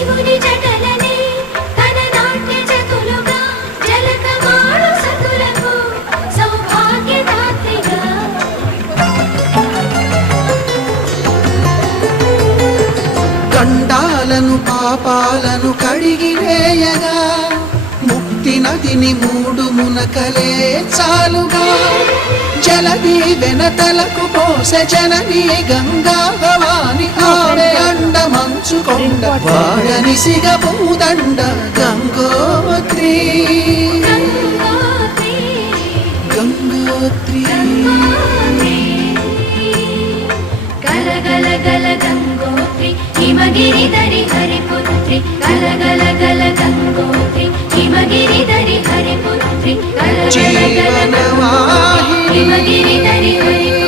శివుని జటలనే తన నాట్య చతులుగా జలకమాడు సతులకు సౌభాగ్యదాత్రిగా గండాలను పాపాలను కడిగివేయగా ముక్తి నదిని మూడు మునకలే చాలుగా జలది వెనతలకు పోసె జనని గంగా భవాని ఆమె అండ మంచు కొండ వాడని సిగ పూదండ గంగోత్రి గంగోత్రి గల గల గల గంగోత్రి హిమగిరిధరి హరిపుత్రి గల గల గల గంగోత్రి హిమగిరిధరి హరిపుత్రి గల గల గల గంగోత్రి హిమగిరిధరి హరిపుత్రి